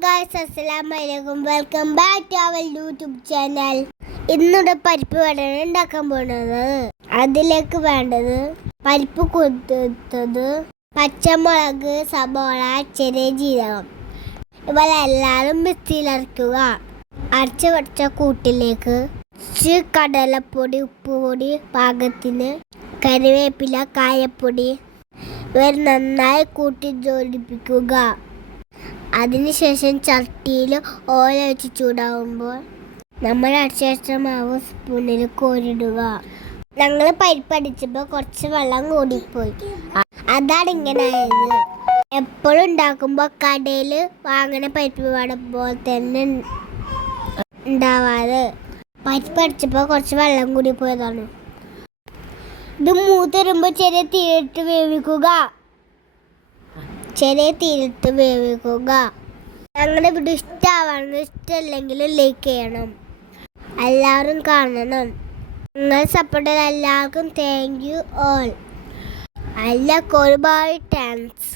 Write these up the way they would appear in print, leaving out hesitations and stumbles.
Guys, അസ്സലാമലൈക്കും. Welcome back to our YouTube channel. ഇന്നിവിടെ പരിപ്പ് വടയാണ് ഉണ്ടാക്കാൻ പോകുന്നത്. അതിലേക്ക് വേണ്ടത് പരിപ്പ് കുതിർത്തത്, പച്ചമുളക്, സബോള, ചെറിയ ജീരകം. ഇവരെല്ലാവരും മിക്സിയിലരയ്ക്കുക. അരച്ച് വെച്ച കൂട്ടിലേക്ക് കടലപ്പൊടി, ഉപ്പുപൊടി പാകത്തിന്, കറിവേപ്പില, കായപ്പൊടി ഇവർ നന്നായി കൂട്ടി ജോലിപ്പിക്കുക. അതിനുശേഷം ചട്ടിയിൽ ഓല വെച്ച് ചൂടാവുമ്പോൾ നമ്മൾ അരച്ച വെച്ച മാവ് സ്പൂണിൽ കോരിടുക. ഞങ്ങൾ പരിപ്പടിച്ചപ്പോൾ കുറച്ച് വെള്ളം കൂടിപ്പോയി. അതാണ് ഇങ്ങനെ ആയത്. എപ്പോഴും ഉണ്ടാക്കുമ്പോൾ കടയിൽ വാങ്ങണ പരിപ്പ് വട പോലെ തന്നെ ഉണ്ടാവാറ്. പരിപ്പടിച്ചപ്പോൾ കുറച്ച് വെള്ളം കൂടി പോയതാണ്. ഇത് മൂത്തരുമ്പോൾ ചെറിയ തീയിട്ട് വേവിക്കുക. ഞങ്ങളുടെ വീഡിയോ ഇഷ്ടമാണെങ്കിൽ, ഇഷ്ടമല്ലെങ്കിൽ ലൈക്ക് ചെയ്യണം. എല്ലാവരും കാണണം. നിങ്ങൾ സപ്പോർട്ട് ചെയ്ത എല്ലാവർക്കും താങ്ക് യു ഓൾ. എല്ലാവർക്കും ഒരുപാട് താങ്ക്സ്.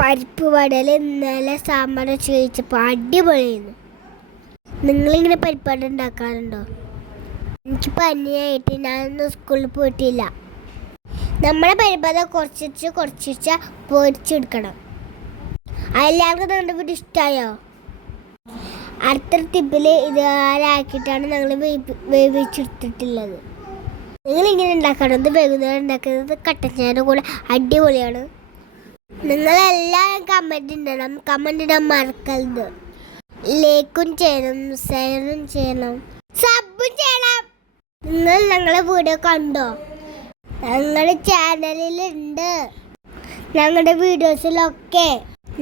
പരിപ്പ് വടയിൽ ഇന്നലെ സാമ്പാർ ചോദിച്ചപ്പോൾ അടിപൊളിയായിരുന്നു. നിങ്ങളിങ്ങനെ പരിപ്പ് വട ഉണ്ടാക്കാറുണ്ടോ? എനിക്ക് പനിയായിട്ട് ഞാനൊന്നും സ്കൂളിൽ പോയിട്ടില്ല. നമ്മുടെ പരിപ്പത കുറച്ച് പൊരിച്ചെടുക്കണം. എല്ലാവർക്കും നമ്മുടെ വീട് ഇഷ്ടമായോ? അടുത്ത ടിപ്പിൽ ഇതാക്കിയിട്ടാണ് ഞങ്ങൾ വേവിച്ചെടുത്തിട്ടുള്ളത്. നിങ്ങളിങ്ങനെ ഉണ്ടാക്കണം. വൈകുന്നേരം ഉണ്ടാക്കുന്നത് കട്ടച്ചാറിൻ്റെ കൂടെ അടിപൊളിയാണ്. നിങ്ങളെല്ലാവരും കമൻറ്റ് ഇടാൻ മറക്കരുത്. ലൈക്കും ചെയ്യണം, ഷെയറും ചെയ്യണം, സബും ചെയ്യണം. നിങ്ങൾ ഞങ്ങളെ വീഡിയോ കണ്ടോ? ഞങ്ങളുടെ ചാനലിലുണ്ട്. ഞങ്ങളുടെ വീഡിയോസിലൊക്കെ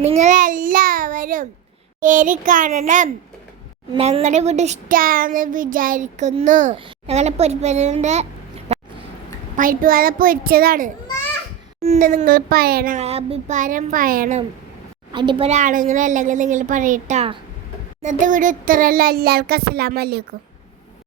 നിങ്ങളെല്ലാവരും കയറി കാണണം. ഞങ്ങളുടെ വീഡിയോ ഇഷ്ടമാണെന്ന് വിചാരിക്കുന്നു. ഞങ്ങളുടെ പരിപ്പിൻ്റെ പരിപ്പ് വട പൊരിച്ചതാണ്. നിങ്ങൾ പറയണം, അഭിപ്രായം പറയണം. അടിപൊളി ആണെങ്കിൽ അല്ലെങ്കിൽ നിങ്ങൾ പറയട്ടാ. ഇന്നത്തെ വീഡിയോ ഇത്രയല്ല. എല്ലാവർക്കും അസ്സലാമു അലൈക്കും.